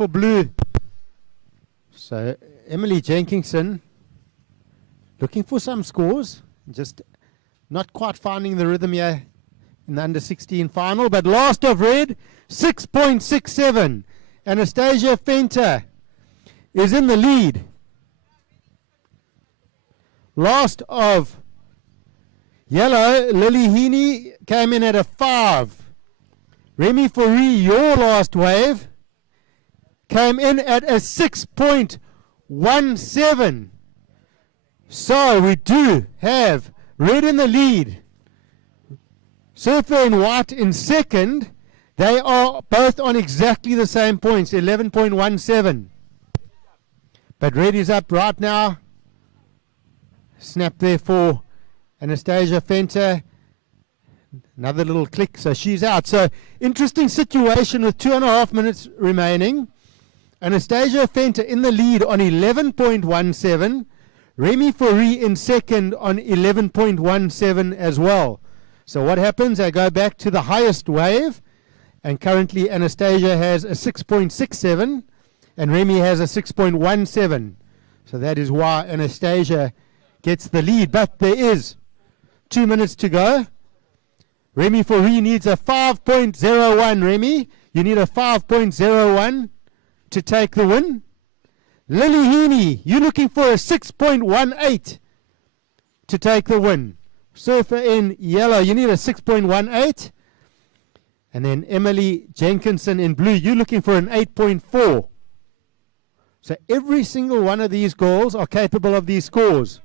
for blue. So Emily Jenkinson looking for some scores, just not quite finding the rhythm here in the under-16 final, but last of red, 6.67. Anastasia Fenter is in the lead. Last of yellow, Lily Heaney came in at a 5. Remy Fourie, your last wave, came in at a 6.17. So we do have red in the lead. Surfer in white in second. They are both on exactly the same points, 11.17. But red is up right now. Snap there for Anastasia Fenter. Another little click, so she's out. So interesting situation with 2.5 minutes remaining. Anastasia Fenter in the lead on 11.17. Remy Fourie in second on 11.17 as well. So what happens? They go back to the highest wave, and currently Anastasia has a 6.67 and Remy has a 6.17. So that is why Anastasia gets the lead. But there is 2 minutes to go. Remy Fourie needs a 5.01. Remy, you need a 5.01 to take the win. Lily Heaney, you're looking for a 6.18 to take the win. Surfer in yellow, you need a 6.18. And then Emily Jenkinson in blue, you're looking for an 8.4. So every single one of these girls are capable of these scores.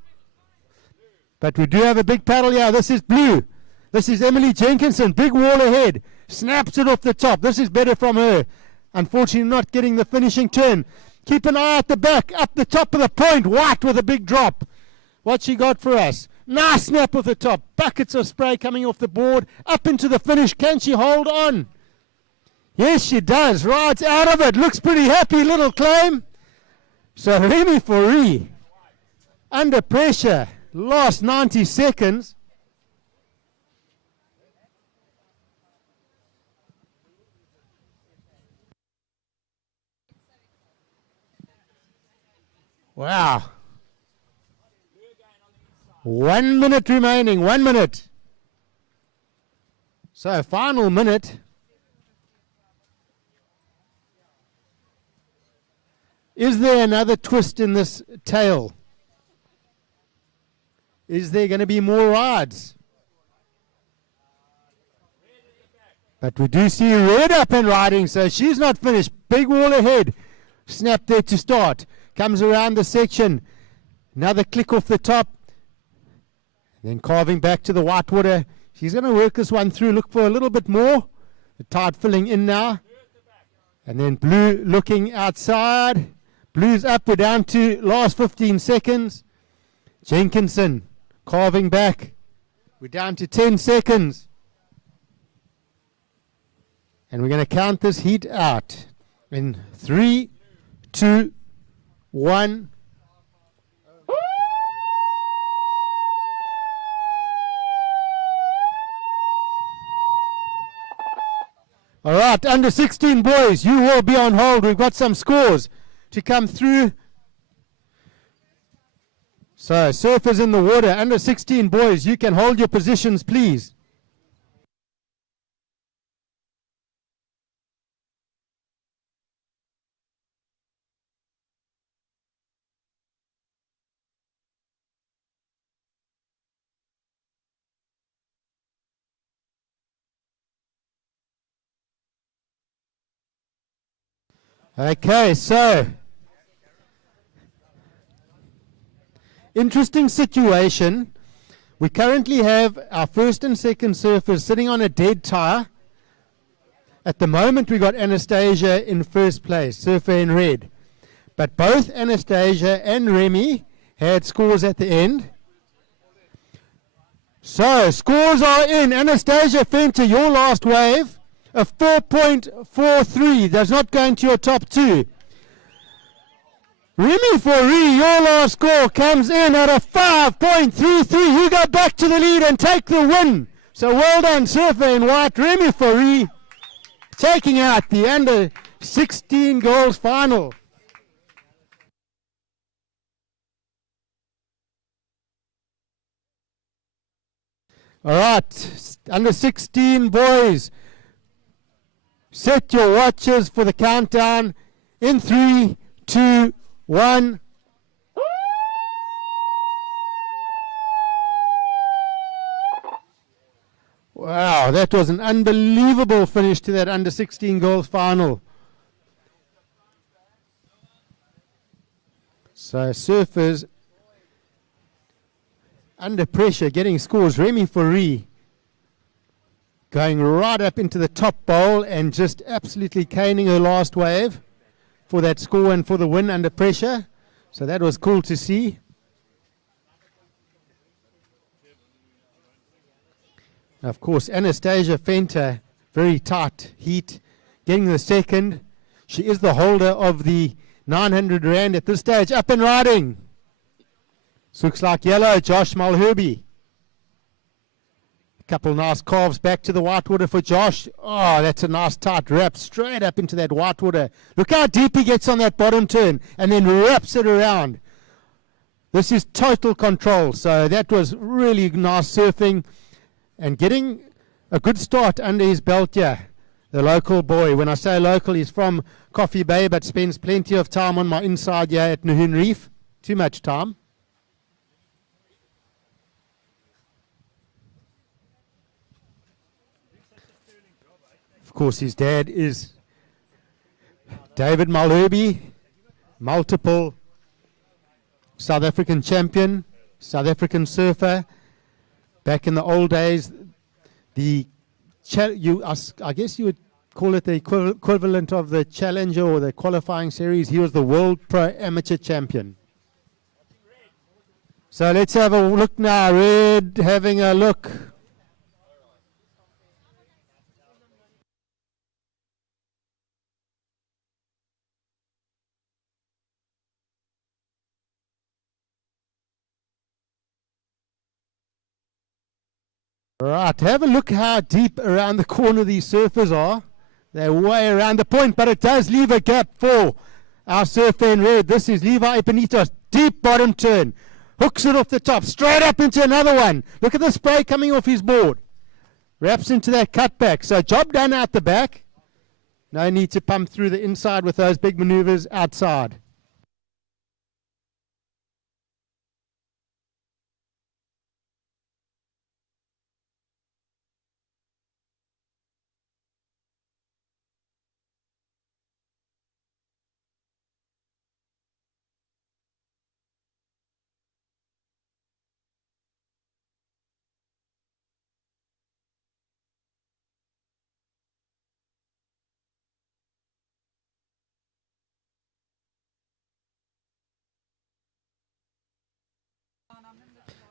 But we do have a big paddle here. This is blue. This is Emily Jenkinson, big wall ahead. Snaps it off the top. This is better from her. Unfortunately not getting the finishing turn. Keep an eye at the back, up the top of the point. White with a big drop. What she got for us? Nice snap off the top. Buckets of spray coming off the board. Up into the finish. Can she hold on? Yes, she does. Rides out of it. Looks pretty happy. Little claim. So Remy Fourie, under pressure. Last 90 seconds. Wow. 1 minute remaining, 1 minute. So final minute. Is there another twist in this tail? Is there going to be more rides? But we do see red up and riding, so she's not finished. Big wall ahead. Snap there to start. Comes around the section. Another click off the top. Then carving back to the whitewater. She's going to work this one through. Look for a little bit more. The tide filling in now. And then blue looking outside. Blue's up. We're down to last 15 seconds. Jenkinson carving back. We're down to 10 seconds. And we're going to count this heat out. In 3, 2, 1. All right, under 16 boys, you will be on hold. We've got some scores to come through. So, surfers in the water, under 16 boys, you can hold your positions, please. Okay, so interesting situation. We currently have our first and second surfers sitting on a dead tie. At the moment, we got Anastasia in first place, surfer in red. But both Anastasia and Remy had scores at the end. So, scores are in. Anastasia Fenter, your last wave. A 4.43 does not go into your top two. Remy Fourie, your last score comes in at a 5.33. You go back to the lead and take the win. So well done, surfer in white. Remy Fourie taking out the under 16 girls final. All right, under 16 boys, set your watches for the countdown in 3, 2, 1. Wow, that was an unbelievable finish to that under 16 girls final. So surfers under pressure, getting scores. Remy Fourie going right up into the top bowl and just absolutely caning her last wave for that score and for the win under pressure. So that was cool to see. Of course, Anastasia Fenter, very tight heat, getting the second. She is the holder of the 900 Rand at this stage. Up and riding. This looks like yellow, Josh Malherby. A couple nice carves back to the whitewater for Josh. Oh, that's a nice tight wrap straight up into that whitewater. Look how deep he gets on that bottom turn and then wraps it around. This is total control. So that was really nice surfing and getting a good start under his belt here. The local boy. When I say local, he's from Coffee Bay but spends plenty of time on my inside here at Nahoon Reef. Too much time. Of course, his dad is David Malherby, multiple South African champion, South African surfer. Back in the old days, I guess you would call it the equivalent of the Challenger or the qualifying series. He was the World Pro Amateur Champion. So let's have a look now. Red having a look. Right, have a look how deep around the corner these surfers are. They're way around the point, but it does leave a gap for our surfer in red. This is Levi Epinitos. Deep bottom turn. Hooks it off the top, straight up into another one. Look at the spray coming off his board. Wraps into that cutback. So job done out the back. No need to pump through the inside with those big maneuvers outside.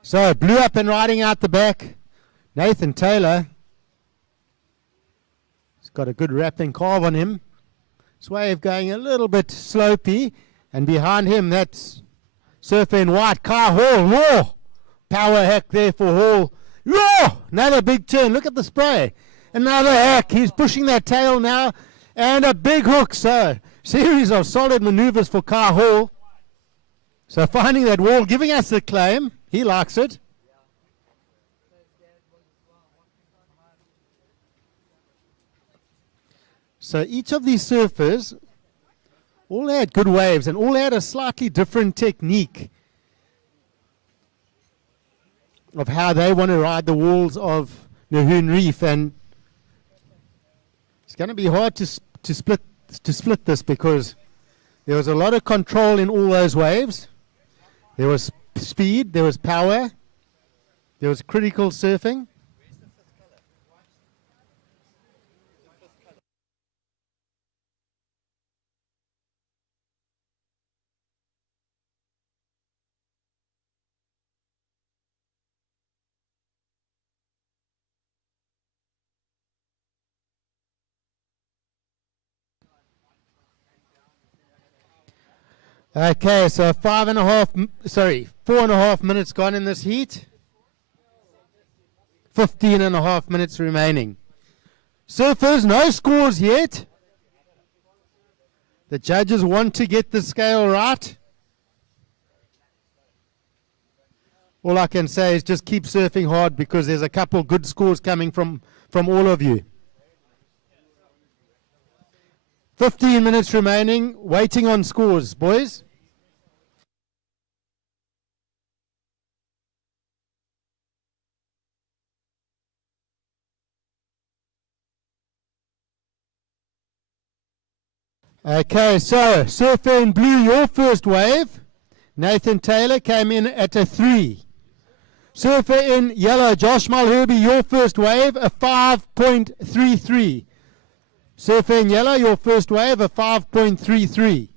So blue up and riding out the back. Nathan Taylor. He's got a good wrapping carve on him. This wave going a little bit slopey. And behind him, that's surfer in white, Kai Hall. Whoa! Power hack there for Hall. Whoa! Another big turn. Look at the spray. Another hack. He's pushing that tail now. And a big hook. So series of solid maneuvers for Kai Hall. So finding that wall, giving us the claim. He likes it. So each of these surfers all had good waves and all had a slightly different technique of how they want to ride the walls of Nahoon Reef, and it's going to be hard to split this because there was a lot of control in all those waves. There was speed, there was power, there was critical surfing. Okay, so 4.5 minutes gone in this heat. 15.5 minutes remaining. Surfers, no scores yet. The judges want to get the scale right. All I can say is just keep surfing hard because there's a couple good scores coming from all of you. 15 minutes remaining, waiting on scores, boys. Okay, so surfer in blue, your first wave. Nathan Taylor came in at a 3. Surfer in yellow, Josh Mulherby, your first wave, a 5.33. Surfer in yellow, your first wave, a 5.33.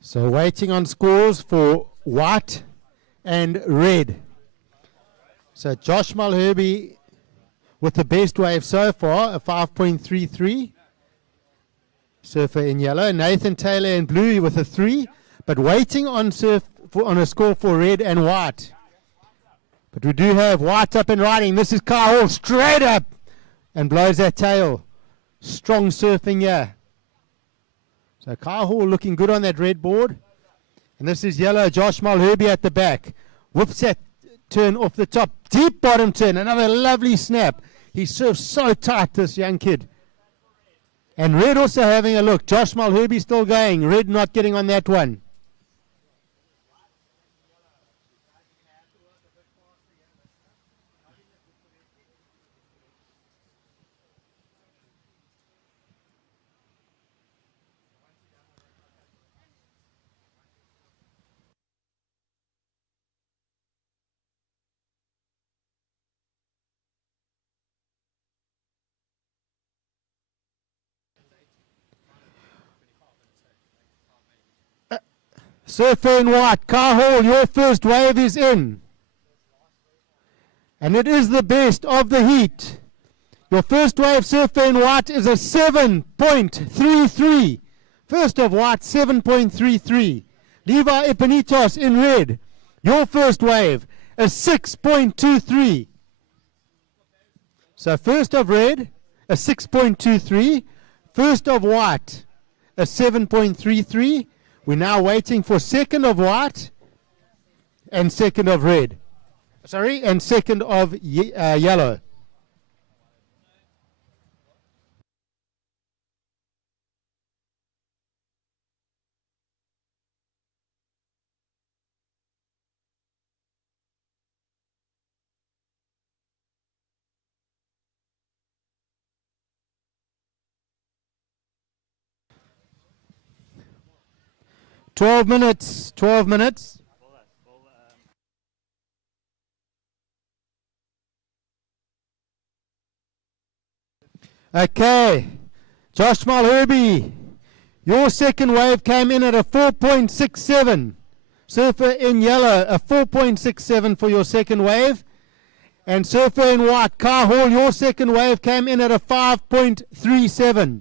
So waiting on scores for white and red. So Josh Mulherby with the best wave so far, a 5.33. Surfer in yellow. Nathan Taylor in blue with a 3. But waiting on on a score for red and white. But we do have white up and riding. This is Kyle Hall straight up and blows that tail. Strong surfing here. So Kyle Hall looking good on that red board. And this is yellow, Josh Mulherby at the back. Whips that turn off the top. Deep bottom turn. Another lovely snap. He surfs so tight, this young kid. And red also having a look. Josh Mulherby still going. Red not getting on that one. Surfer in white, Kyle Hall, your first wave is in. And it is the best of the heat. Your first wave, surfer in white, is a 7.33. First of white, 7.33. Levi Epinitos in red, your first wave, a 6.23. So first of red, a 6.23. First of white, a 7.33. We're now waiting for second of white and second of red. Sorry, and second of yellow. Twelve minutes. Okay, Josh Mulherby, your second wave came in at a 4.67. Surfer in yellow, a 4.67 for your second wave. And surfer in white, Kyle Hall, your second wave came in at a 5.37.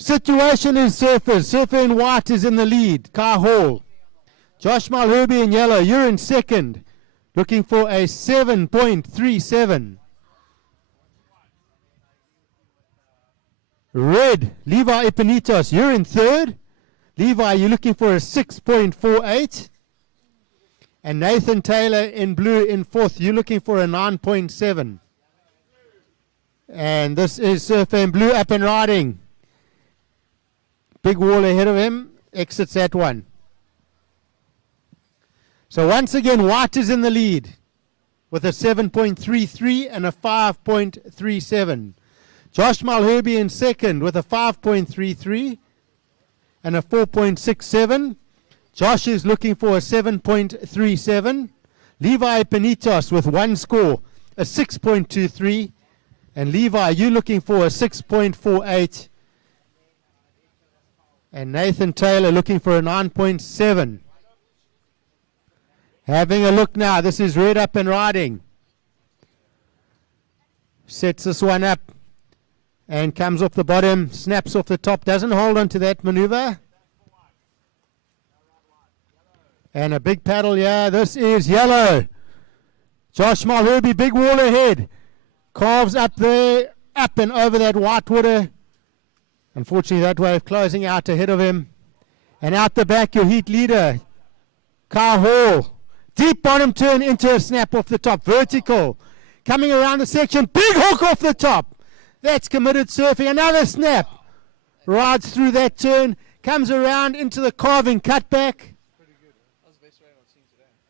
Situation is surfers. Surfer in white is in the lead, Kyle Hall. Josh Mulherby in yellow, you're in second, looking for a 7.37. Red, Levi Epinitos, you're in third. Levi, you're looking for a 6.48. And Nathan Taylor in blue in fourth, you're looking for a 9.7. And this is Surfer in blue up and riding. Big wall ahead of him, exits that one. So once again, white is in the lead with a 7.33 and a 5.37. Josh Mulherby in second with a 5.33 and a 4.67. Josh is looking for a 7.37. Levi Epinitos with one score, a 6.23. And Levi, you're looking for a 6.48. And Nathan Taylor looking for a 9.7. Having a look now. This is red up and riding. Sets this one up. and comes off the bottom, snaps off the top, doesn't hold on to that maneuver. And a big paddle, yeah, this is yellow. Josh Malherbe, big wall ahead. Carves up there, up and over that white water. Unfortunately, that way of closing out ahead of him. And out the back, your heat leader, Kyle Hall. Deep bottom turn into a snap off the top, vertical. Coming around the section, big hook off the top. That's committed surfing, another snap. Rides through that turn, comes around into the carving cutback.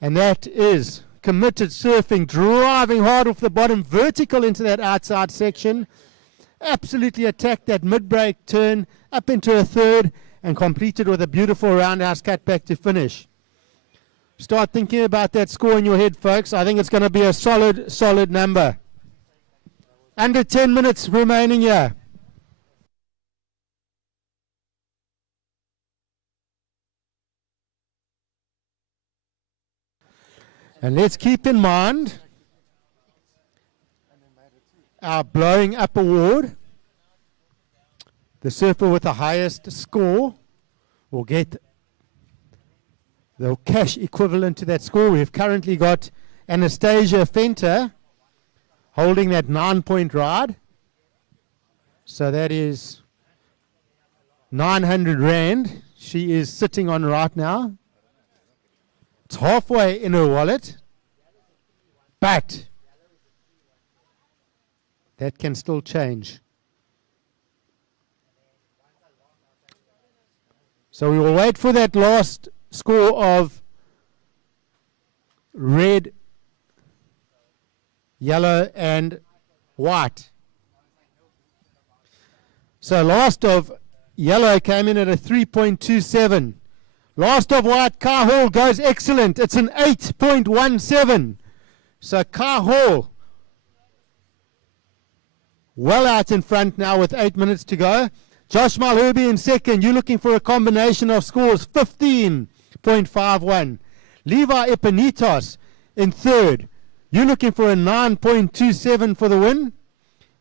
And that is committed surfing, driving hard off the bottom, vertical into that outside section. Absolutely attacked that mid-break turn, up into a third, and completed with a beautiful roundhouse cutback to finish. Start thinking about that score in your head, folks. I think it's going to be a solid number. Under 10 minutes remaining here. And let's keep in mind our blowing up award. The surfer with the highest score will get the cash equivalent to that score. We've currently got Anastasia Fenter holding that 9-point ride. So that is 900 Rand. She is sitting on right now. It's halfway in her wallet. But that can still change. So we will wait for that last score of red, yellow, and white. So last of yellow came in at a 3.27. Last of white, Kai Hall goes excellent. It's an 8.17. So Kai Hall well out in front now with 8 minutes to go. Josh Malherbe in second. You're looking for a combination of scores, 15.51. Levi Epinitos in third. You're looking for a 9.27 for the win.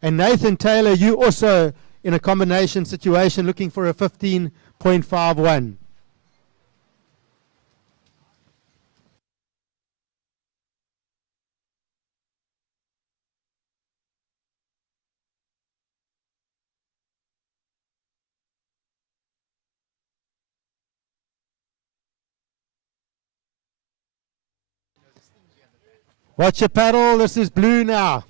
And Nathan Taylor, you also in a combination situation looking for a 15.51. Watch your paddle. This is blue now.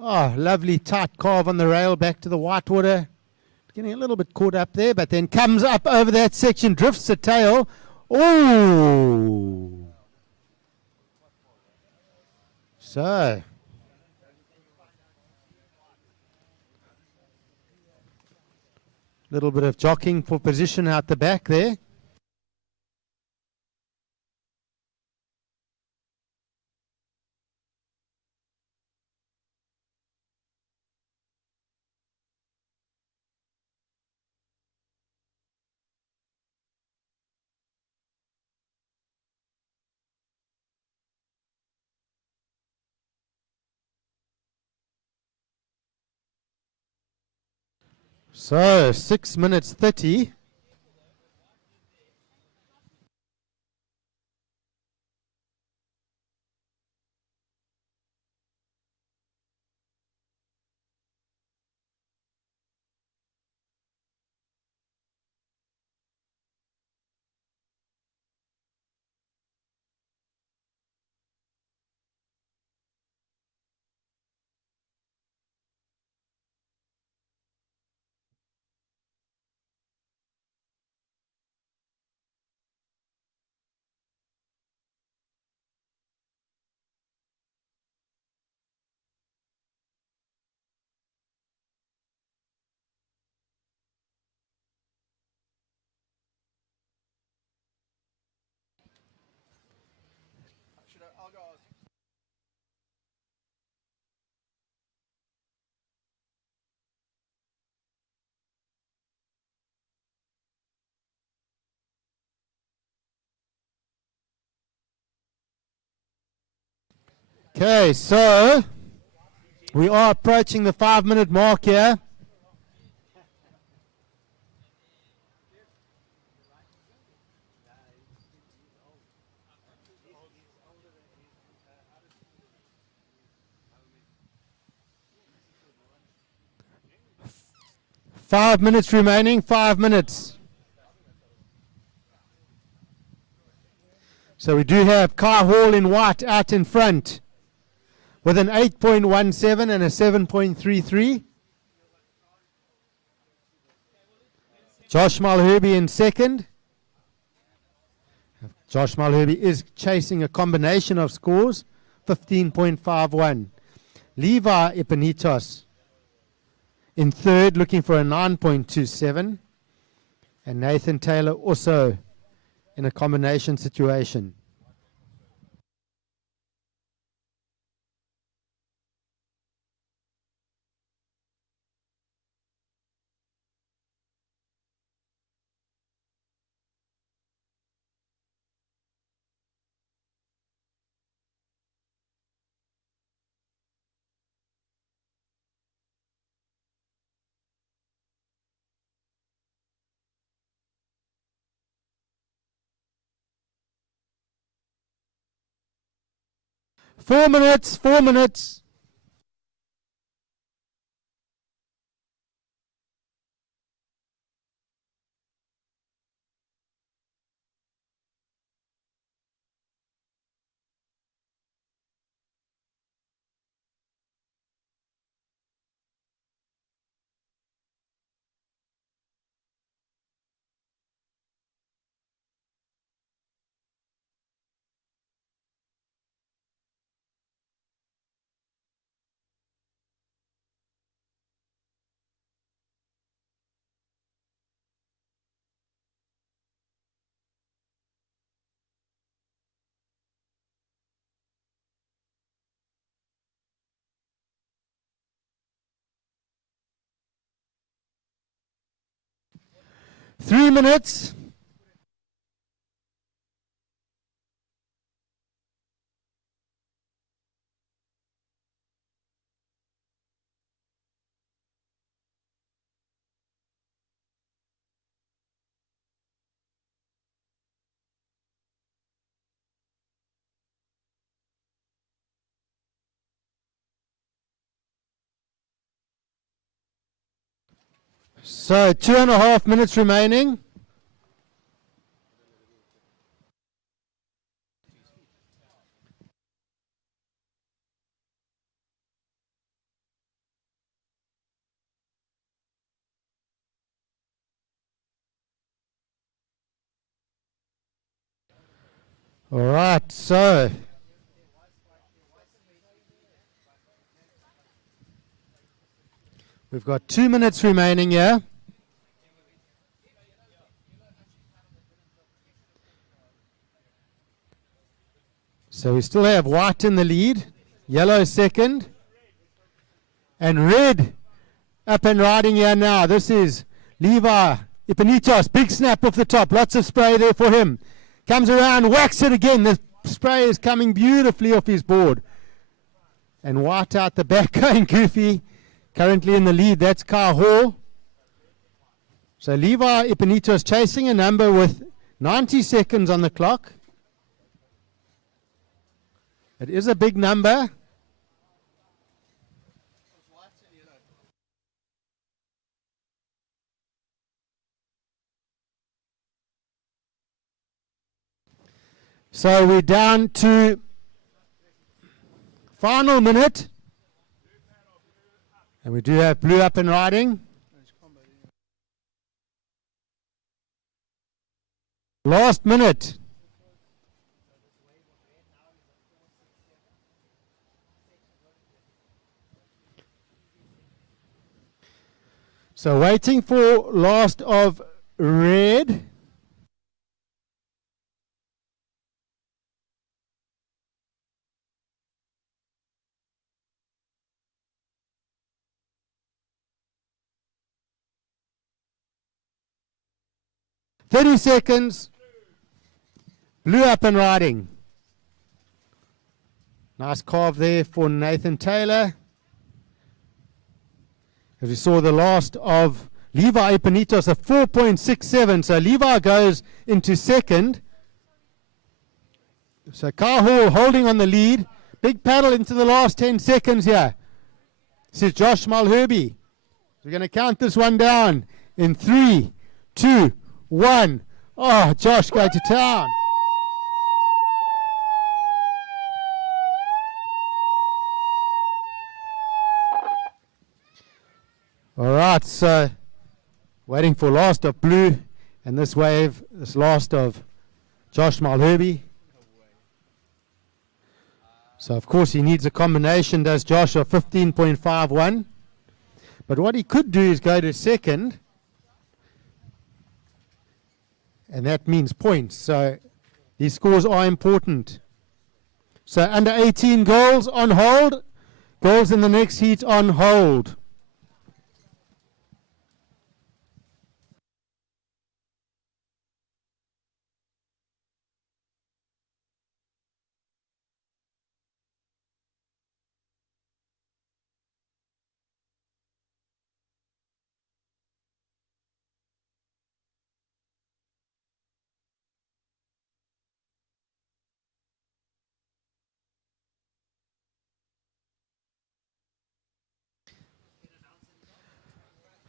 Oh, lovely tight carve on the rail back to the whitewater. Getting a little bit caught up there, but then comes up over that section, drifts the tail. Oh! So. Little bit of jockeying for position out the back there. So, 6 minutes 30. Okay, so We are approaching the 5-minute mark here. Five minutes remaining, 5 minutes. So we do have Kai Hall in white out in front with an 8.17 and a 7.33. Josh Malherbe in second. Josh Malherbe is chasing a combination of scores, 15.51. Levi Epinitos in third, looking for a 9.27. And Nathan Taylor also in a combination situation. Four minutes, 4 minutes. Three minutes. So 2.5 minutes remaining. All right, so we've got 2 minutes remaining here. So we still have white in the lead, yellow second, and red up and riding here now. This is Levi Epinitos, big snap off the top, lots of spray there for him. Comes around, whacks it again. The spray is coming beautifully off his board. And white out the back going goofy. Currently in the lead, that's Kai Hall. So Levi Epinitos chasing a number with 90 seconds on the clock. It is a big number. So we're down to final minute. And we do have blue up and riding. Last minute. So waiting for last of red. "30 seconds. Blue up and riding." Nice carve there for Nathan Taylor. As we saw, the last of Levi Epanitos, a 4.67. So Levi goes into second. So Kahul holding on the lead. Big paddle into the last 10 seconds here. This is Josh Malherby. We're going to count this one down in 3, 2, 1. Oh, Josh, go to town. All right, so waiting for last of blue, and this wave, this last of Josh Malherby. So, of course, he needs a combination, does Josh, of 15.51. But what he could do is go to second, and that means points. So these scores are important. So under 18 goals on hold, goals in the next heat on hold.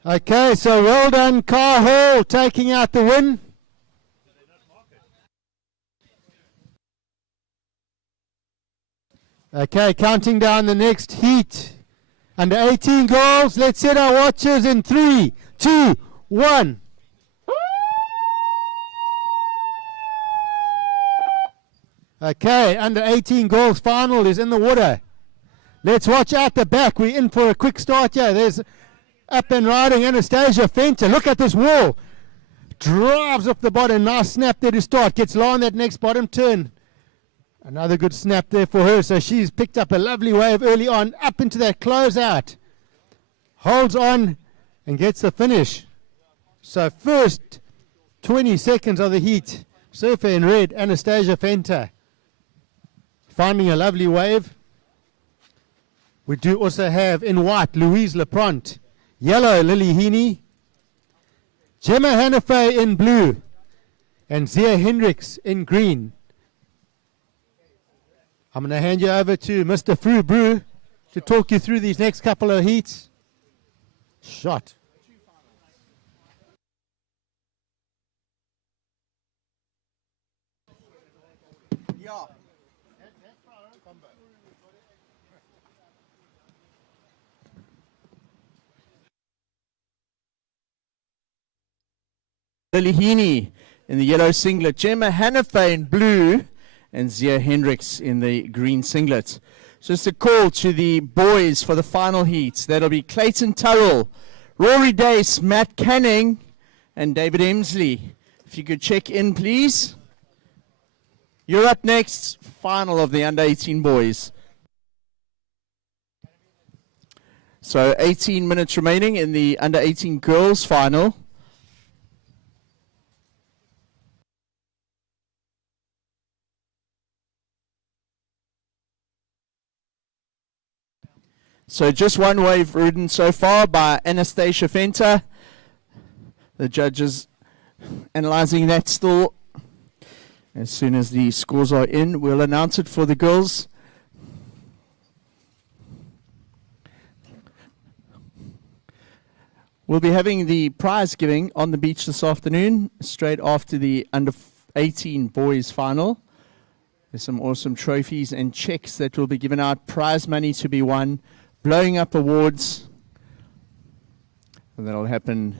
Okay, so well done, Car Hall, taking out the win. Okay, counting down the next heat. Under 18 goals, let's set our watches in 3, 2, 1. Okay, under 18 goals final is in the water. Let's watch out the back. We're in for a quick start here. There's up and riding Anastasia Fenter. Look at this wall. Drives up the bottom. Nice snap there to start. Gets low on that next bottom turn. Another good snap there for her. So she's picked up a lovely wave early on. Up into that closeout. Holds on and gets the finish. So first 20 seconds of the heat. Surfer in red, Anastasia Fenter. Finding a lovely wave. We do also have in white Louise Lepront. Yellow, Lily Heaney. Gemma Hannafay in blue. And Zia Hendricks in green. I'm going to hand you over to Mr. Fru Brew to talk you through these next couple of heats. Shot. Yeah. Lily Heaney in the yellow singlet, Gemma Hannafay in blue, and Zia Hendricks in the green singlet. Just a call to the boys for the final heats. That'll be Clayton Turrell, Rory Dace, Matt Canning, and David Emsley. If you could check in, please. You're up next, final of the under 18 boys. So 18 minutes remaining in the under 18 girls final. So just one wave ridden so far by Anastasia Fenter. The judges analyzing that still. As soon as the scores are in, we'll announce it for the girls. We'll be having the prize giving on the beach this afternoon, straight after the under 18 boys final. There's some awesome trophies and checks that will be given out, prize money to be won, blowing up awards. And that'll happen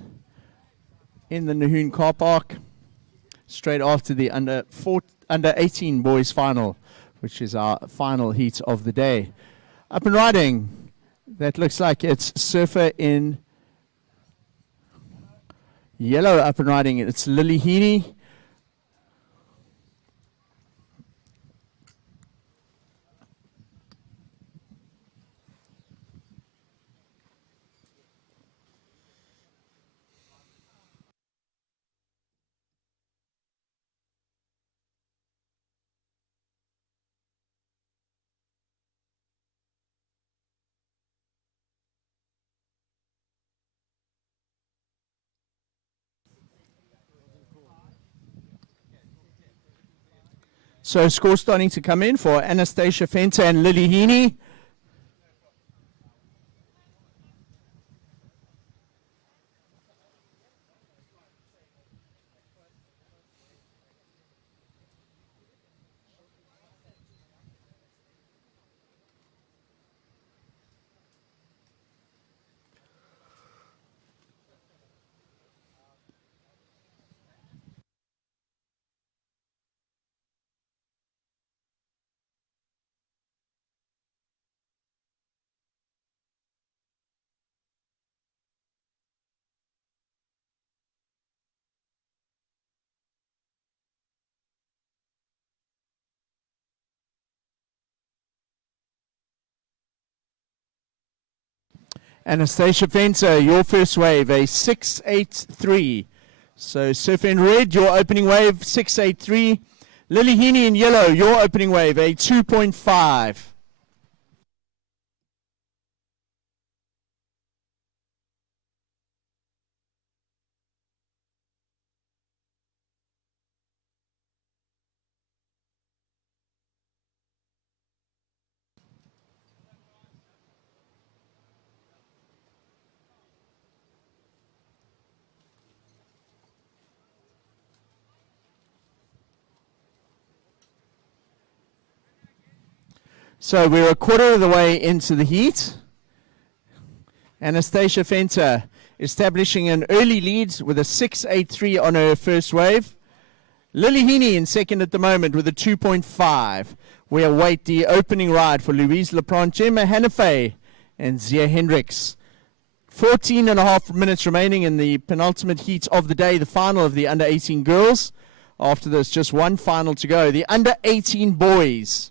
in the Nahoon car park, straight after the under 18 boys final, which is our final heat of the day. Up and riding, that looks like it's Surfer in yellow. Up and riding, it's Lily Heaney. So score starting to come in for Anastasia Fenter and Lily Heaney. Anastasia Fenter, your first wave, a 6.83. So Surf in red, your opening wave, 6.83. Lily Heaney in yellow, your opening wave, a 2.5. So we're a quarter of the way into the heat. Anastasia Fenter establishing an early lead with a 6.83 on her first wave. Lily Heaney in second at the moment with a 2.5. We await the opening ride for Louise Leprant, Gemma Hannafay, and Zia Hendricks. 14 and a half minutes remaining in the penultimate heat of the day, the final of the under-18 girls. After this, just one final to go. The under-18 boys.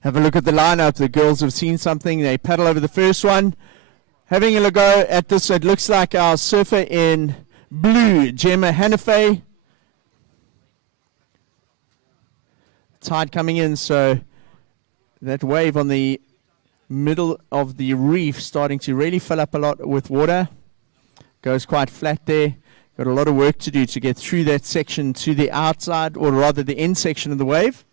Have a look at the lineup. The girls have seen something. They paddle over the first one. Having a go at this, it looks like our surfer in blue, Gemma Hannafay. Tide coming in, so that wave on the middle of the reef starting to really fill up a lot with water. Goes quite flat there. Got a lot of work to do to get through that section to the outside, or rather the end section of the wave.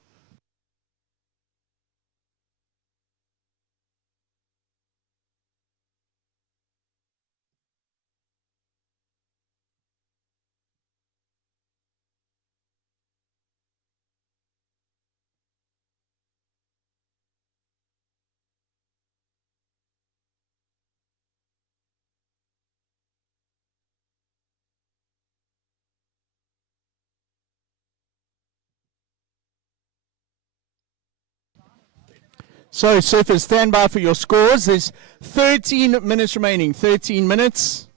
So, surfers, stand by for your scores. There's 13 minutes remaining. 13 minutes.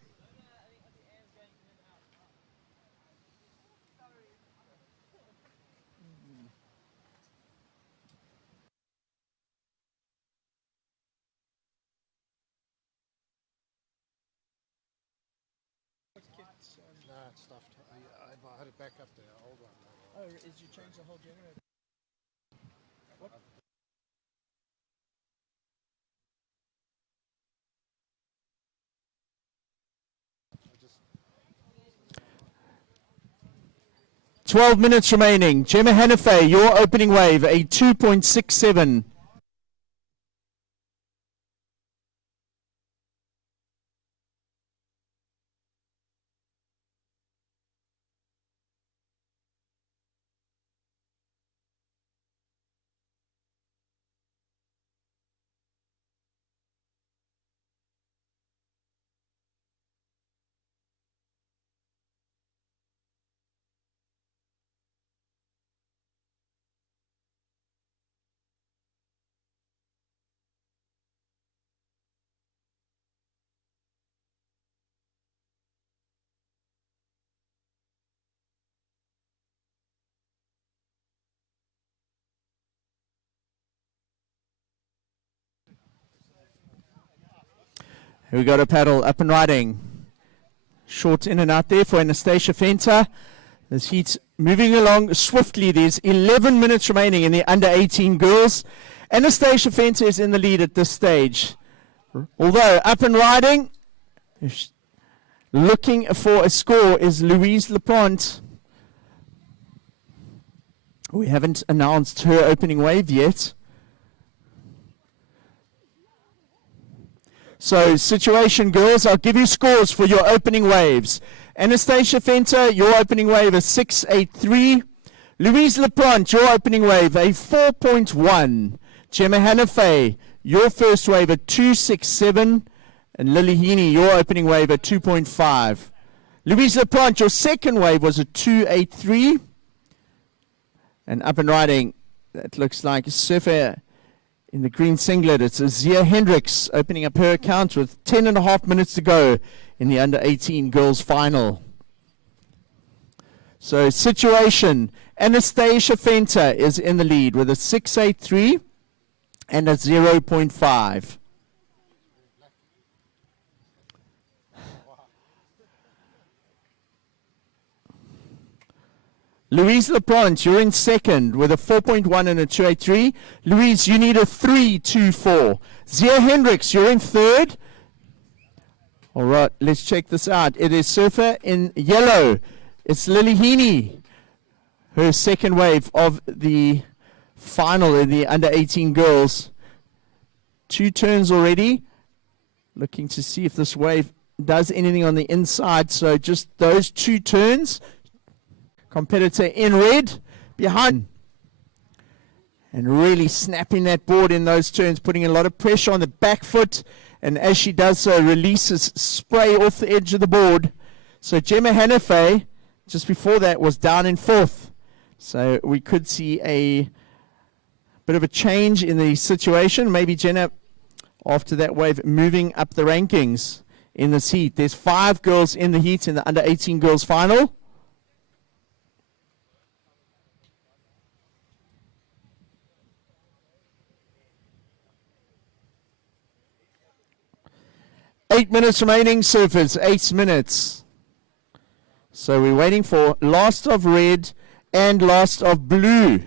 Nah, it's stuffed. I had it back up there, old one. Oh, is you change the whole generator? What? 12 minutes remaining. Gemma Hannafay, your opening wave, a 2.67. Here we go to paddle, up and riding. Short in and out there for Anastasia Fenter. This heat's moving along swiftly. There's 11 minutes remaining in the under 18 girls. Anastasia Fenter is in the lead at this stage. Although up and riding, looking for a score is Louise Laplante. We haven't announced her opening wave yet. So, situation, girls, I'll give you scores for your opening waves. Anastasia Fenter, your opening wave is 6.83. Louise Laplante, your opening wave, a 4.1. Gemma Hannafay, your first wave at 2.67. And Lily Heaney, your opening wave at 2.5. Louise Laplante, your second wave was a 2.83. And up and riding, that looks like a surfer in the green singlet. It's Zia Hendricks opening up her account with 10.5 minutes to go in the under 18 girls final. So situation, Anastasia Fenter is in the lead with a 6.83 and a 0.5. Louise Laplante, you're in second with a 4.1 and a 2.83. Louise, you need a 3.24. Zia Hendricks, you're in third. All right, let's check this out. It is surfer in yellow. It's Lily Heaney, her second wave of the final in the under 18 girls. 2 turns already. Looking to see if this wave does anything on the inside. So just those 2 turns. Competitor in red behind and really snapping that board in those turns, putting a lot of pressure on the back foot, and as she does so releases spray off the edge of the board. So Gemma Hannafay just before that was down in fourth, so we could see a bit of a change in the situation. Maybe Jenna after that wave moving up the rankings in this heat. There's 5 girls in the heat in the under 18 girls final. Eight minutes remaining, surfers, 8 minutes. So we're waiting for last of red and last of blue.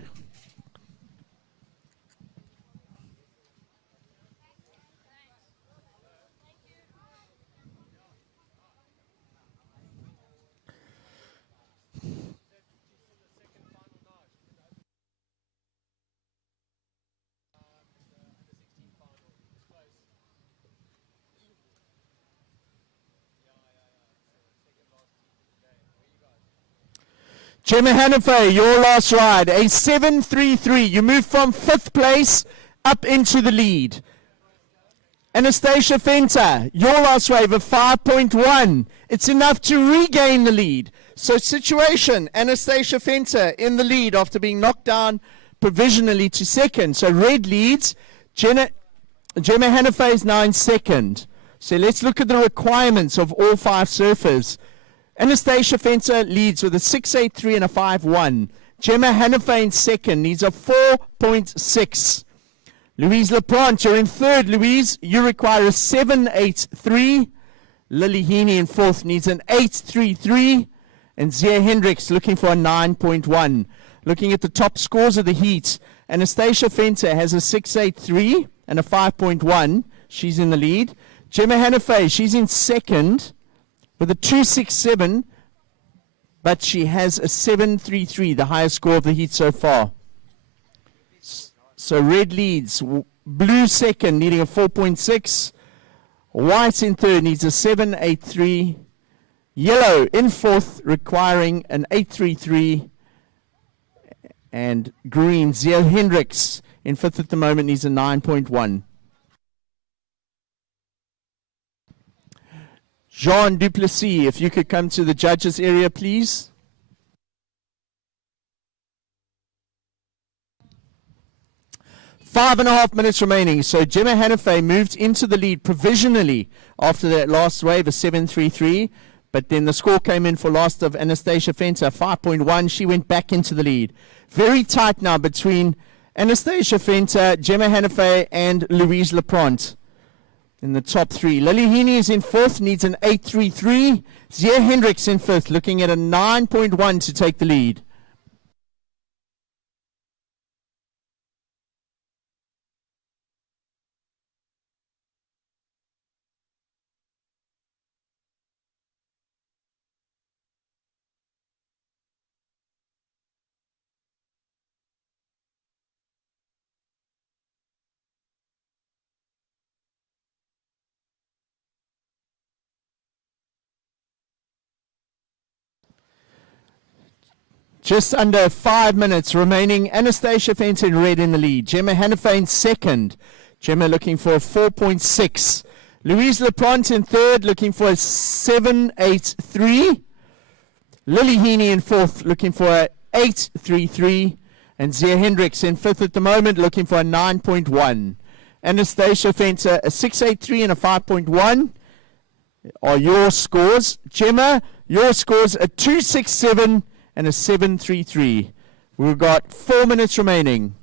Gemma Hannafay, your last ride, a 7.33. You move from 5th place up into the lead. Anastasia Fenter, your last wave of 5.1. It's enough to regain the lead. So situation, Anastasia Fenter in the lead after being knocked down provisionally to second. So red leads. Gemma Hannafay is now in second. So let's look at the requirements of all 5 surfers. Anastasia Fenter leads with a 6.83 and a 5.1. Gemma Hannafay in second needs a 4.6. Louise Laplante, you're in third. Louise, you require a 7.83. Lily Heaney in fourth needs an 8.33. And Zia Hendricks looking for a 9.1. Looking at the top scores of the heat, Anastasia Fenter has a 6.83 and a 5.1. She's in the lead. Gemma Hannafay, she's in second with a 2.67, but she has a 7.33, the highest score of the heat so far. So red leads, blue second, needing a 4.6. White in third needs a 7.83. Yellow in fourth, requiring an 8.33. And green, Zia Hendricks in fifth at the moment, needs a 9.1. Jean Duplessis, if you could come to the judges area, please. Five and a half minutes remaining. So Gemma Hannafay moved into the lead provisionally after that last wave, a 7.33. But then the score came in for last of Anastasia Fenter, 5.1. She went back into the lead. Very tight now between Anastasia Fenter, Gemma Hannafay, and Louise Laplante. in the top three. Lily Heaney is in fourth, needs an 8.33. Zia Hendricks in fifth, looking at a 9.1 to take the lead. Just under 5 minutes remaining. Anastasia Fenton in red in the lead. Gemma Hannafay in second. Gemma looking for a 4.6. Louise Laplante in third, looking for a 7.83. Lily Heaney in fourth, looking for a 8.33. And Zia Hendricks in fifth at the moment, looking for a 9.1. Anastasia Fenton, a 6.83 and a 5.1 are your scores. Gemma, your scores a 2.67 and a 7.33. We've got 4 minutes remaining.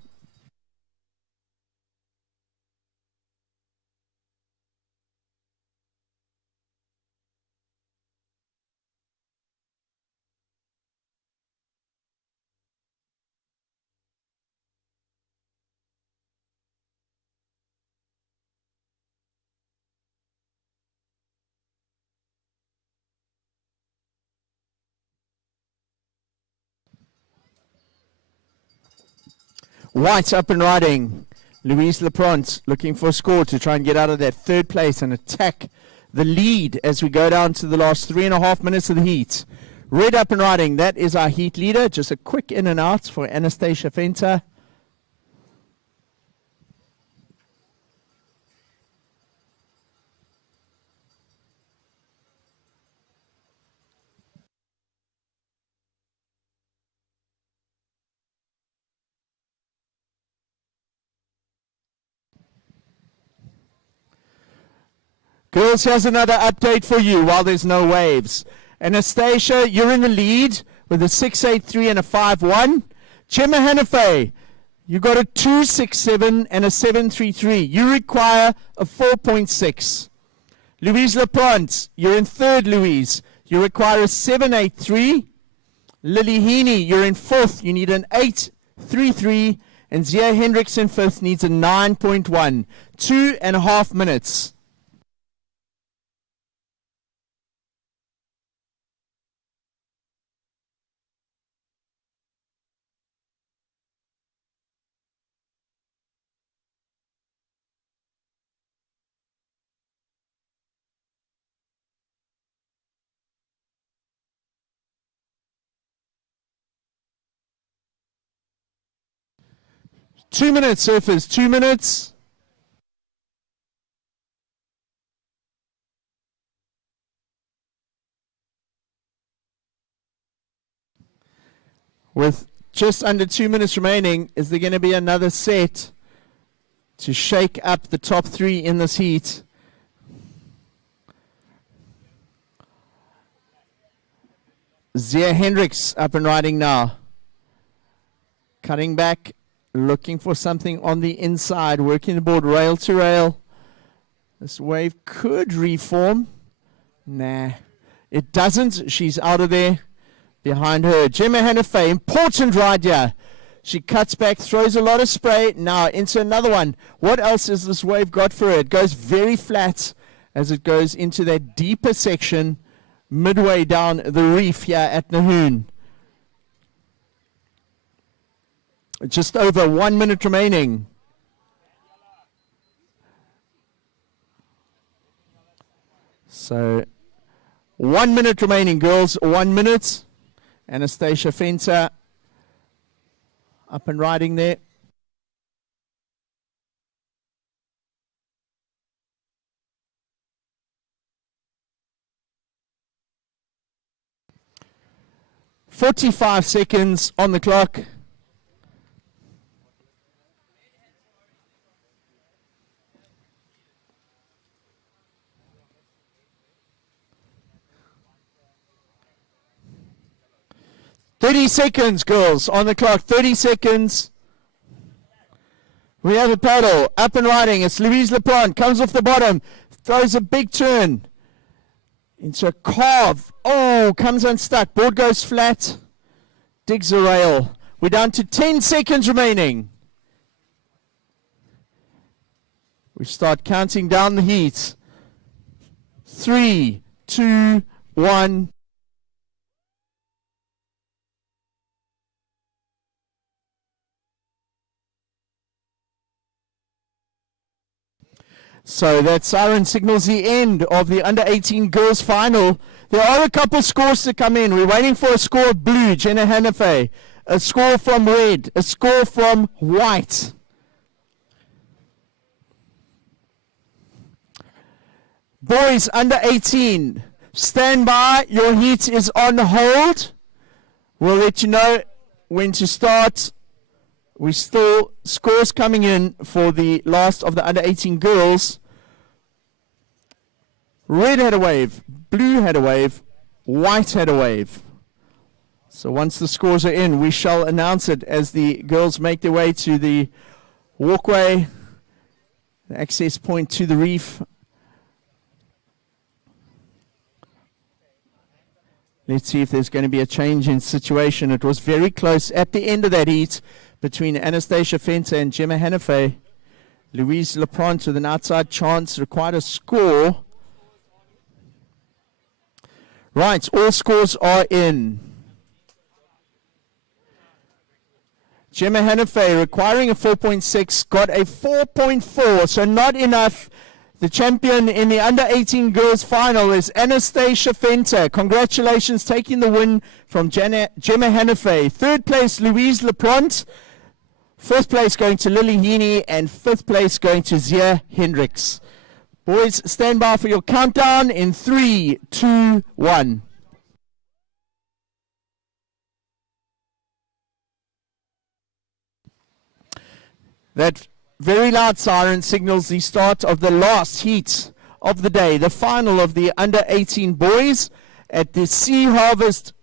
White up and riding. Louise Laplante looking for a score to try and get out of that third place and attack the lead as we go down to the last 3.5 minutes of the heat. Red up and riding, that is our heat leader. Just a quick in and out for Anastasia Fenton. Girls, here's another update for you while there's no waves. Anastasia, you're in the lead with a 6.83 and a 5.1. Gemma Hannafay, you got a 2.67 and a 7.33. You require a 4.6. Louise Laplante, you're in third, Louise. You require a 7.83. Lily Heaney, you're in fourth. You need an 8.33. And Zia Hendricks in fifth needs a 9.1. 2.5 minutes. Two minutes, surfers, 2 minutes. With just under 2 minutes remaining, is there going to be another set to shake up the top three in this heat? Zia Hendricks up and riding now. Cutting back. Looking for something on the inside, working the board rail to rail. This wave could reform. Nah, it doesn't. She's out of there. Behind her, Gemma Hannafay, important ride here. She cuts back, throws a lot of spray. Now into another one. What else has this wave got for her? It goes very flat as it goes into that deeper section midway down the reef here at Nahoon. Just over 1 minute remaining. So 1 minute remaining, girls. 1 minute. Anastasia Fenton up and riding there. "45 seconds on the clock. "30 seconds, girls, on the clock. 30 seconds. We have a paddle up and riding. It's Louise Laplante. Comes off the bottom. throws a big turn into a carve. Oh, comes unstuck. Board goes flat. Digs a rail. We're down to 10 seconds remaining. We start counting down the heat. 3, 2, 1. So that siren signals the end of the under-18 girls final. There are a couple scores to come in. We're waiting for a score of blue, Jenna Hannafay, a score from red, a score from white. Boys under 18, stand by. Your heat is on hold. We'll let you know when to start. We still scores coming in for the last of the under 18 girls. Red had a wave, blue had a wave, white had a wave. So once the scores are in, we shall announce it as the girls make their way to the walkway, the access point to the reef. Let's see if there's going to be a change in situation. It was very close at the end of that heat between Anastasia Fenter and Gemma Hannafay. Louise Laprante with an outside chance required a score. Right, all scores are in. Gemma Hannafay requiring a 4.6, got a 4.4, so not enough. The champion in the under-18 girls final is Anastasia Fenter. Congratulations, taking the win from Gemma Hannafay. Third place, Louise Laprante. Fourth place going to Lily Heaney, and fifth place going to Zia Hendricks. Boys, stand by for your countdown in 3, 2, 1. That very loud siren signals the start of the last heat of the day, the final of the under-18 boys at the Sea Harvest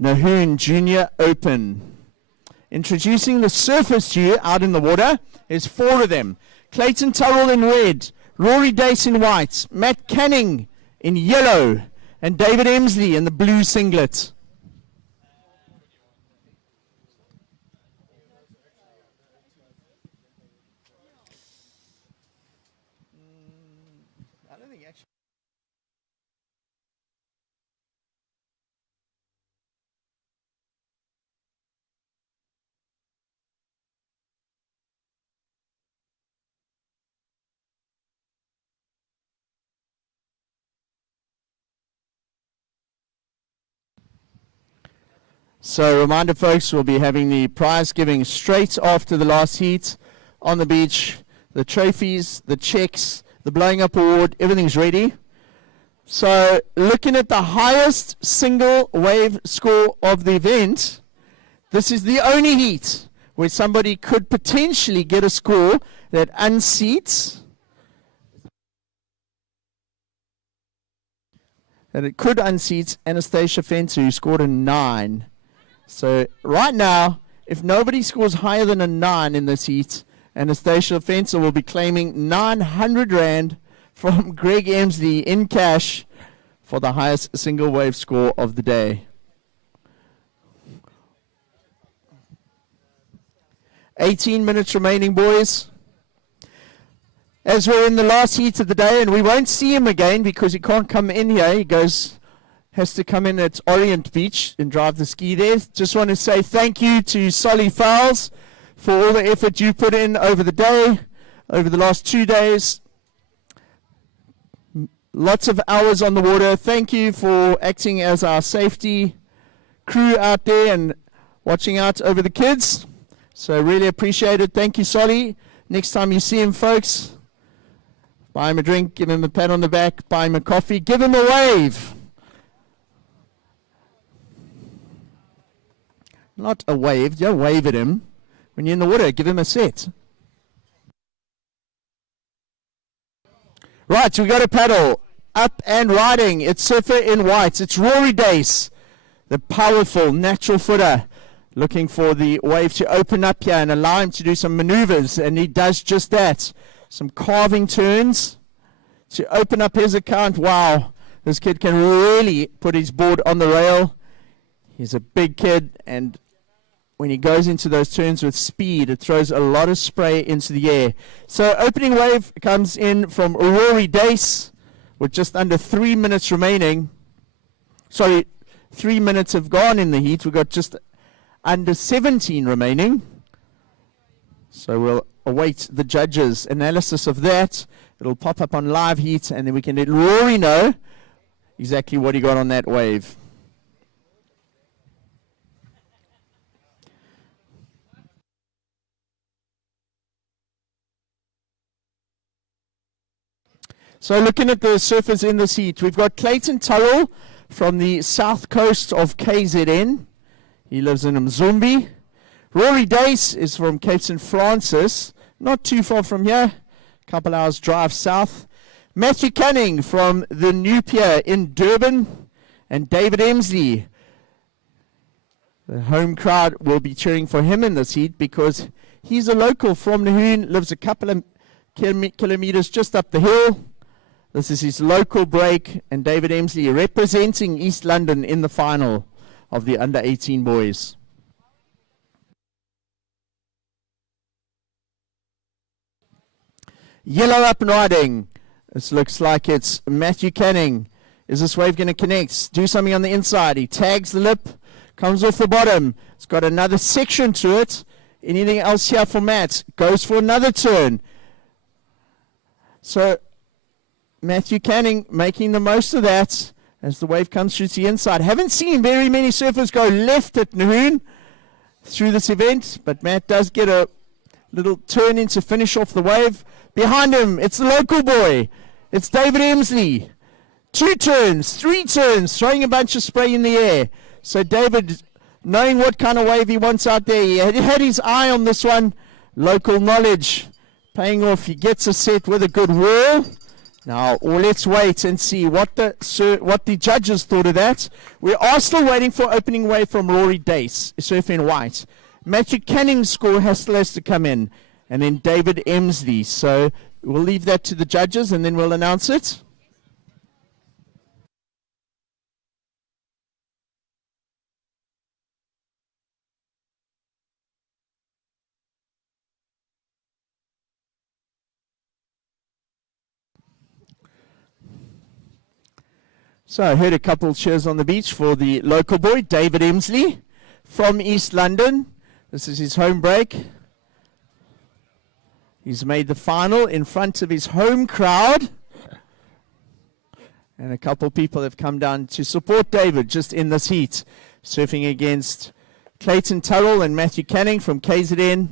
Nahoon Junior Open. Introducing the surface dew out in the water. There's 4 of them. Clayton Turrell in red, Rory Dace in white, Matt Canning in yellow, and David Emsley in the blue singlet. So reminder folks, we'll be having the prize giving straight after the last heat on the beach. The trophies, the checks, the blowing up award, everything's ready. So looking at the highest single wave score of the event, this is the only heat where somebody could potentially get a score that unseats, that it could unseat Anastasia Fenter, who scored a 9. So right now, if nobody scores higher than a 9 in this heat, Anastasia Fenter will be claiming 900 Rand from Greg Emsley in cash for the highest single wave score of the day. 18 minutes remaining, boys. As we're in the last heat of the day, and we won't see him again because he can't come in here. He has to come in at Orient Beach and drive the ski there. Just want to say thank you to Solly Fowles for all the effort you put in over the day, over the last 2 days. Lots of hours on the water. Thank you for acting as our safety crew out there and watching out over the kids. So really appreciate it. Thank you, Solly. Next time you see him, folks, buy him a drink, give him a pat on the back, buy him a coffee, give him a wave. Not a wave. Don't wave at him. When you're in the water, give him a set. Right, we got a paddle. Up and riding. It's surfer in white. It's Rory Dace, the powerful natural footer, looking for the wave to open up here and allow him to do some maneuvers, and he does just that. Some carving turns. to open up his account. Wow, this kid can really put his board on the rail. He's a big kid, and when he goes into those turns with speed, it throws a lot of spray into the air. So opening wave comes in from Rory Dace with just under 3 minutes remaining. Sorry, 3 minutes have gone in the heat. We've got just under 17 remaining. So we'll await the judges' analysis of that. It'll pop up on live heat, and then we can let Rory know exactly what he got on that wave. So looking at the surfers in this heat, we've got Clayton Turrell from the south coast of KZN. He lives in Mzumbi. Rory Dace is from Cape St. Francis, not too far from here, a couple hours drive south. Matthew Canning from the New Pier in Durban, and David Emsley. The home crowd will be cheering for him in this heat because he's a local from Nahoon, lives a couple of kilometers just up the hill. This is his local break, and David Emsley representing East London in the final of the under-18 boys. Yellow up and riding. This looks like it's Matthew Canning. Is this wave going to connect? Do something on the inside. He tags the lip, comes off the bottom. It's got another section to it. Anything else here for Matt? Goes for another turn. So Matthew Canning making the most of that as the wave comes through to the inside. Haven't seen very many surfers go left at Nahoon through this event, but Matt does get a little turn in to finish off the wave. Behind him, it's the local boy. It's David Emsley. 2 turns, 3 turns, throwing a bunch of spray in the air. So David, knowing what kind of wave he wants out there, he had his eye on this one. Local knowledge paying off. He gets a set with a good whirl. Now, let's wait and see what the judges thought of that. We are still waiting for opening wave from Rory Dace, surfing white. Matthew Canning's score still has to come in, and then David Emsley. So we'll leave that to the judges, and then we'll announce it. So I heard a couple cheers on the beach for the local boy, David Emsley, from East London. This is his home break. He's made the final in front of his home crowd. And a couple people have come down to support David just in this heat, surfing against Clayton Turrell and Matthew Canning from KZN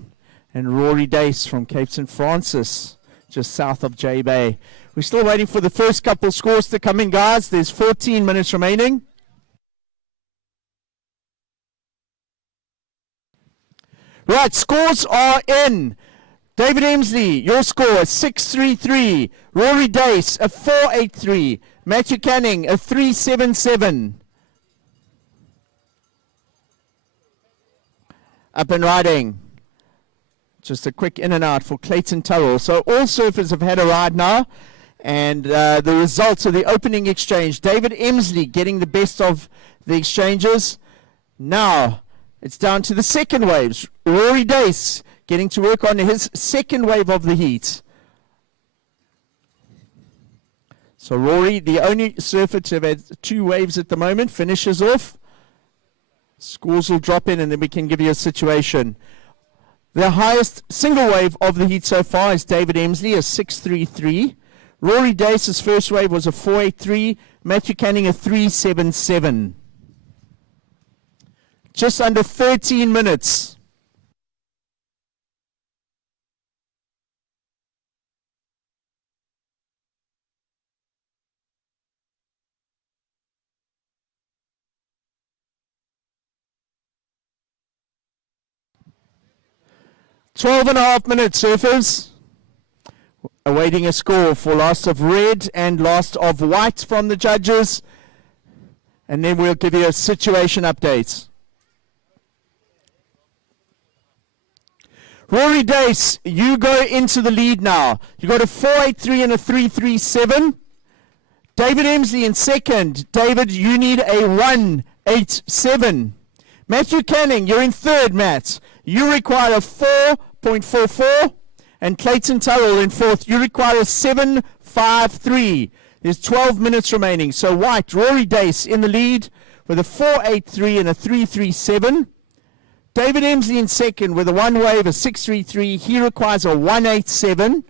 and Rory Dace from Cape St. Francis, just south of J Bay. We're still waiting for the first couple scores to come in, guys. There's 14 minutes remaining. Right, scores are in. David Emsley, your score is 633. Rory Dace, a 483. Matthew Canning, a 377. Up and riding. Just a quick in and out for Clayton Turrell. So all surfers have had a ride now. And the results of the opening exchange. David Emsley getting the best of the exchanges. Now it's down to the second waves. Rory Dace getting to work on his second wave of the heat. So Rory, the only surfer to have had 2 waves at the moment, finishes off. Scores will drop in and then we can give you a situation. The highest single wave of the heat so far is David Emsley, a 633. Rory Dace's first wave was a 483. Matthew Canning, a 377. Just under 13 minutes. Twelve and a half minutes, surfers. Awaiting a score for last of red and last of white from the judges. And then we'll give you a situation update. Rory Dace, you go into the lead now. You got a 4.83 and a 3.37. David Emsley in second. David, you need a 1.87. Matthew Canning, you're in third, Matt. You require a 4.44. And Clayton Turrell in fourth. You require a 7.53. There's 12 minutes remaining. So White, Rory Dace in the lead with a 4.83 and a 3.37. David Emsley in second with a one wave, a 6.33. He requires a 1.87.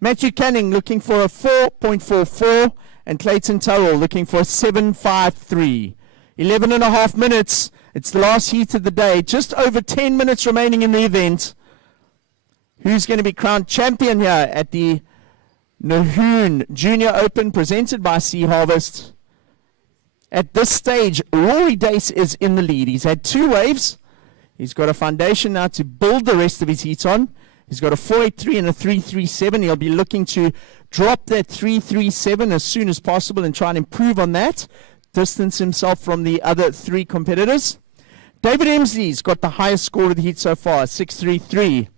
Matthew Canning looking for a 4.44. And Clayton Turrell looking for a 7.53. 11 and a half minutes. It's the last heat of the day. Just over 10 minutes remaining in the event. Who's going to be crowned champion here at the Nahoon Junior Open presented by Sea Harvest? At this stage, Rory Dace is in the lead. He's had two waves. He's got a foundation now to build the rest of his heat on. He's got a 4.83 and a 3.37. He'll be looking to drop that 3.37 as soon as possible and try and improve on that. Distance himself from the other three competitors. David Emsley's got the highest score of the heat so far, 6.33.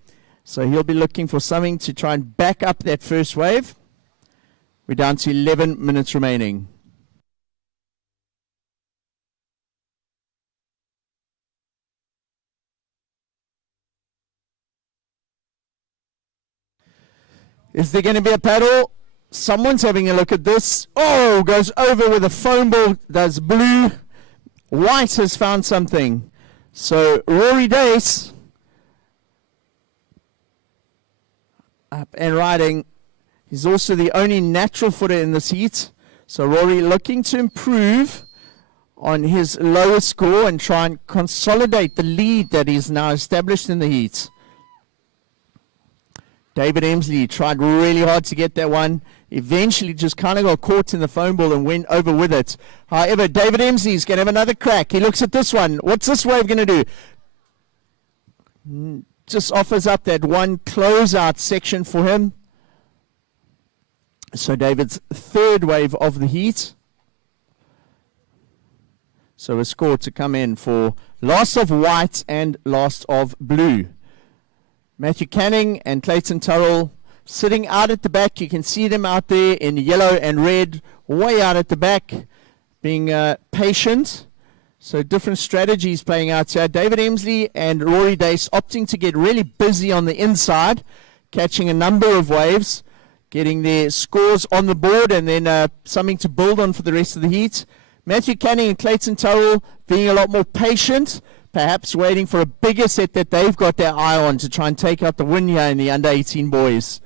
So he'll be looking for something to try and back up that first wave. We're down to 11 minutes remaining. Is there going to be a paddle? Someone's having a look at this. Oh, goes over with a foam ball. Does blue. White has found something. So Rory Dace up and riding. He's also the only natural footer in this heat. So Rory looking to improve on his lower score and try and consolidate the lead that is now established in the heat. David Emsley tried really hard to get that one. Eventually just kind of got caught in the foam ball and went over with it. However, David Emsley is going to have another crack. He looks at this one. What's this wave going to do? Just offers up that one closeout section for him. So David's third wave of the heat. So a score to come in for last of white and last of blue. Matthew Canning and Clayton Turrell sitting out at the back. You can see them out there in yellow and red, way out at the back, being patient. So different strategies playing out here. David Emsley and Rory Dace opting to get really busy on the inside, catching a number of waves, getting their scores on the board, and then something to build on for the rest of the heat. Matthew Canning and Clayton Turrell being a lot more patient, perhaps waiting for a bigger set that they've got their eye on to try and take out the win here in the under-18 boys.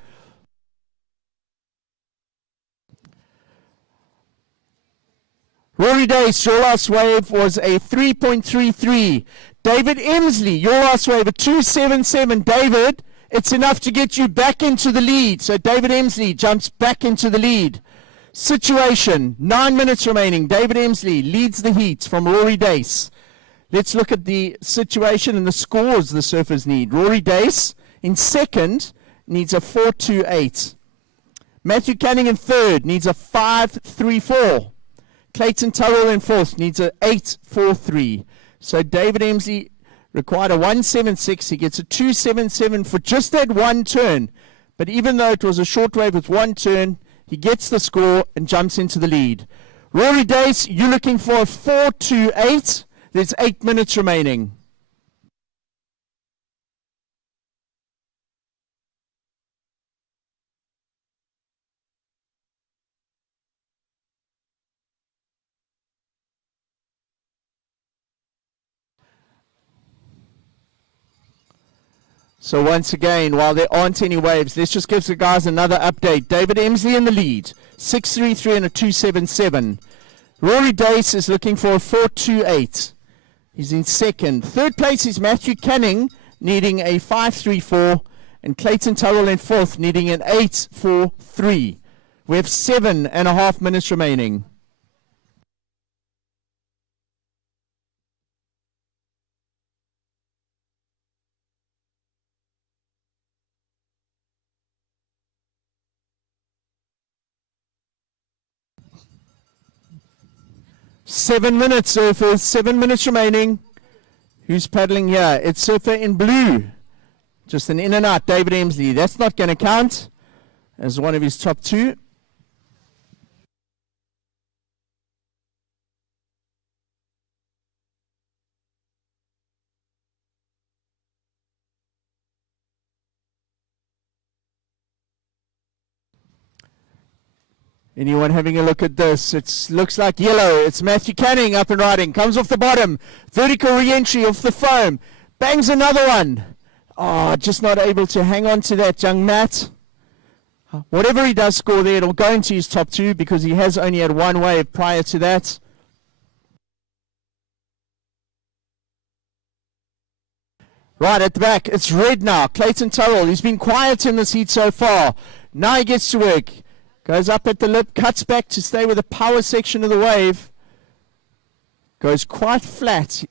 Rory Dace, your last wave was a 3.33. David Emsley, your last wave, a 2.77. David, it's enough to get you back into the lead. So David Emsley jumps back into the lead. Situation, 9 minutes remaining. David Emsley leads the heat from Rory Dace. Let's look at the situation and the scores the surfers need. Rory Dace in second needs a 4.28. Matthew Canning in third needs a 5.34. Clayton Turrell in fourth needs a 8.43. So David Emsley required a 1.76. He gets a 2.77 for just that one turn. But even though it was a short wave with one turn, he gets the score and jumps into the lead. Rory Dace, you're looking for a 4.28. There's 8 minutes remaining. So once again, while there aren't any waves, let's just give the guys another update. David Emsley in the lead, 6.33 and a 2.77. Rory Dace is looking for a 4.28. He's in second. Third place is Matthew Canning, needing a 5.34, and Clayton Turrell in fourth, needing an 8.43. We have 7.5 minutes remaining. Seven minutes, surfers. 7 minutes remaining. Who's paddling here? It's surfer in blue. Just an in and out, David Emsley. That's not going to count as one of his top two. Anyone having a look at this? It looks like yellow. It's Matthew Canning up and riding. Comes off the bottom. Vertical re-entry off the foam. Bangs another one. Oh, just not able to hang on to that young Matt. Whatever he does score there, it'll go into his top two because he has only had one wave prior to that. Right at the back, it's red now. Clayton Turrell, he's been quiet in this heat so far. Now he gets to work. Goes up at the lip, cuts back to stay with the power section of the wave. Goes quite flat.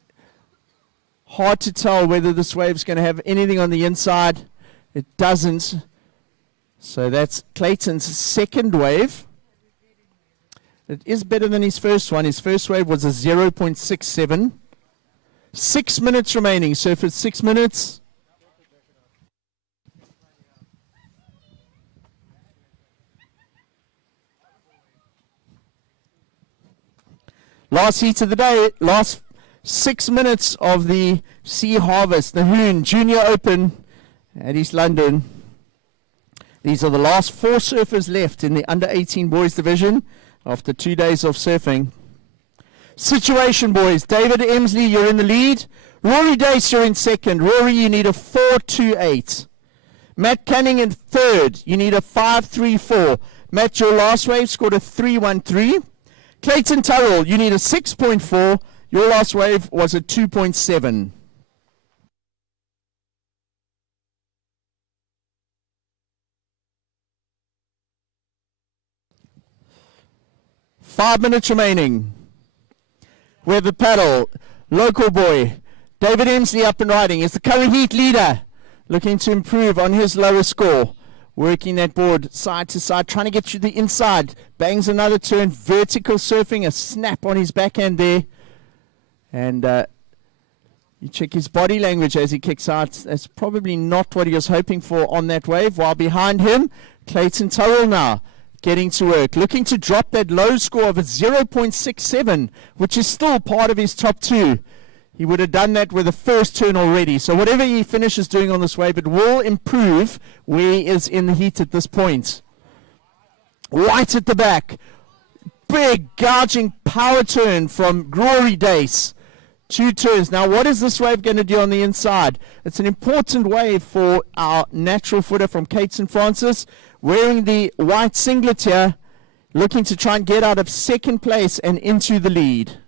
Hard to tell whether this wave's going to have anything on the inside. It doesn't. So that's Clayton's second wave. It is better than his first one. His first wave was a 0.67. 6 minutes remaining. So if it's 6 minutes... Last heat of the day, last 6 minutes of the Sea Harvest, Nahoon Junior Open at East London. These are the last 4 surfers left in the under-18 boys division after 2 days of surfing. Situation, boys. David Emsley, you're in the lead. Rory Dace, you're in second. Rory, you need a 4.28. Matt Canning in third. You need a 5.34. Matt, your last wave scored a 3.13. Clayton Turrell, you need a 6.4. Your last wave was a 2.7. Five minutes remaining. We have the paddle. Local boy, David Emsley up and riding. Is the current heat leader. Looking to improve on his lower score. Working that board side to side, trying to get you the inside. Bangs another turn, vertical surfing, a snap on his backhand there. And you check his body language as he kicks out. That's probably not what he was hoping for on that wave. While behind him, Clayton Turrell now getting to work. Looking to drop that low score of a 0.67, which is still part of his top two. He would have done that with the first turn already. So whatever he finishes doing on this wave, it will improve where he is in the heat at this point. Right at the back. Big gouging power turn from Rory Dace. 2 turns. Now what is this wave going to do on the inside? It's an important wave for our natural footer from Kate St. Francis. Wearing the white singlet here. Looking to try and get out of second place and into the lead.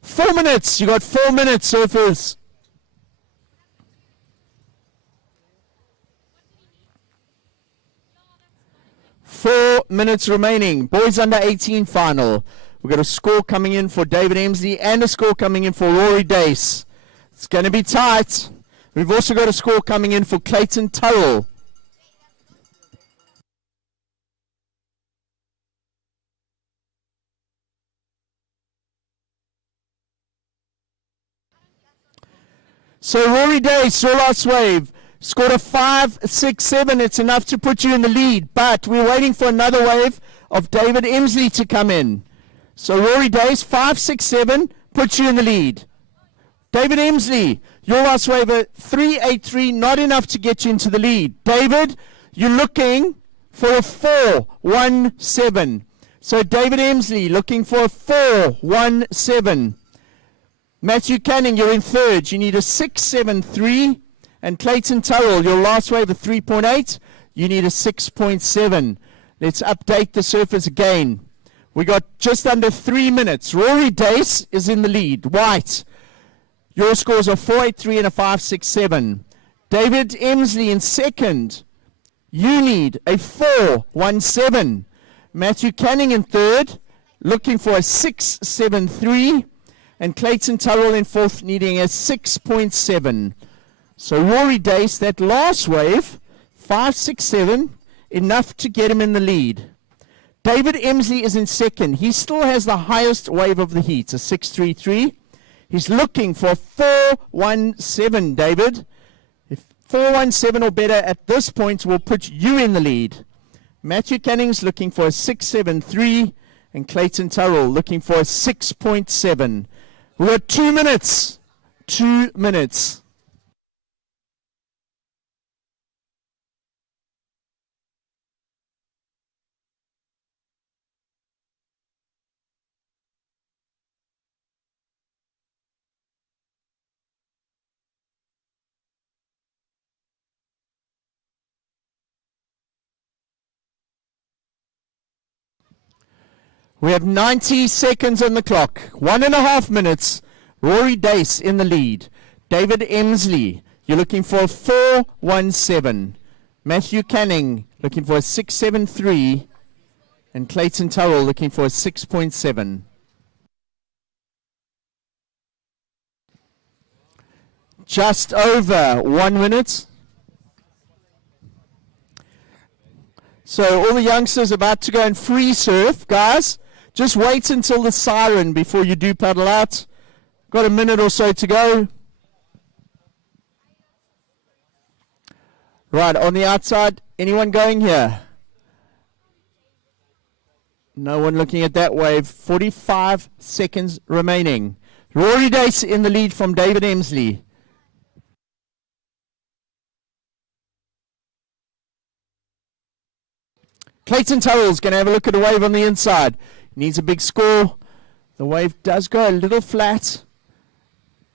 4 minutes. You got 4 minutes, surfers. Four minutes remaining. Boys under 18 final. We've got a score coming in for David Emsley and a score coming in for Rory Dace. It's going to be tight. We've also got a score coming in for Clayton Turrell. So Rory Dace, your last wave, scored a 5.67. It's enough to put you in the lead, but we're waiting for another wave of David Emsley to come in. So Rory Dace, 5.67, puts you in the lead. David Emsley, your last wave, a 3.83, not enough to get you into the lead. David, you're looking for a 4.17. So David Emsley looking for a 4.17. Matthew Canning, you're in third. You need a 6.73. And Clayton Turrell, your last wave, a 3.8. You need a 6.7. Let's update the surfers again. We got just under 3 minutes. Rory Dace is in the lead. White, your scores are 4.83 and a 5.67. David Emsley in second. You need a 4.17. Matthew Canning in third, looking for a 6.73. And Clayton Turrell in fourth, needing a 6.7. So Rory Dace, that last wave, 5.67, enough to get him in the lead. David Emsley is in second. He still has the highest wave of the heat, a 6.33. He's looking for 417, David. If 417 or better at this point will put you in the lead. Matthew Canning's looking for a 673, and Clayton Turrell looking for a 6.7. We've got 2 minutes. 2 minutes. We have 90 seconds on the clock. 1.5 minutes. Rory Dace in the lead. David Emsley, you're looking for a 417. Matthew Canning looking for a 673. And Clayton Turrell looking for a 6.7. Just over 1 minute. So all the youngsters about to go and free surf, guys. Just wait until the siren before you do paddle out. Got a minute or so to go. Right, on the outside, anyone going here? No one looking at that wave. 45 seconds remaining. Rory Dace in the lead from David Emsley. Clayton Turrell's going to have a look at a wave on the inside. Needs a big score. The wave does go a little flat.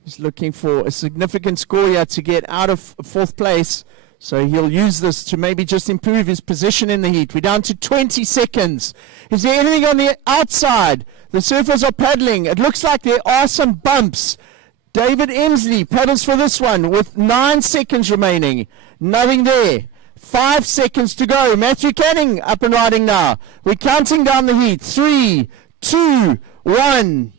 He's looking for a significant score here to get out of fourth place. So he'll use this to maybe just improve his position in the heat. We're down to 20 seconds. Is there anything on the outside? The surfers are paddling. It looks like there are some bumps. David Emsley paddles for this one with 9 seconds remaining. Nothing there. 5 seconds to go. Matthew Canning up and riding now. We're counting down the heat. 3, 2, 1.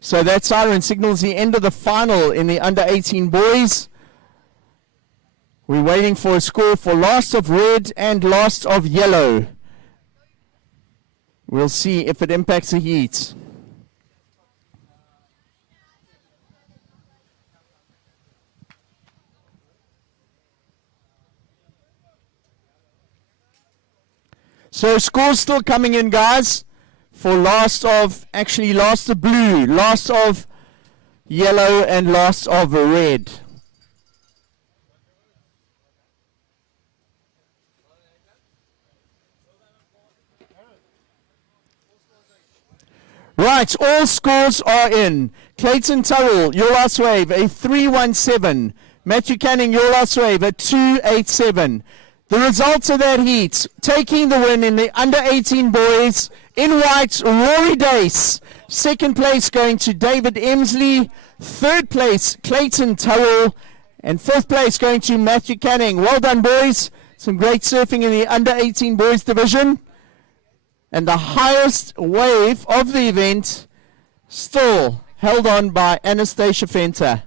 So that siren signals the end of the final in the under 18 boys. We're waiting for a score for last of red and last of yellow. We'll see if it impacts the heat. So scores still coming in, guys, for last of blue, last of yellow, and last of red. Right, all scores are in. Clayton Turrell, your last wave, a 317. Matthew Canning, your last wave, a 287. The results of that heat, taking the win in the under 18 boys, in white, Rory Dace. Second place going to David Emsley. Third place, Clayton Turrell. And fourth place going to Matthew Canning. Well done, boys. Some great surfing in the under 18 boys division. And the highest wave of the event still held on by Anastasia Fenter.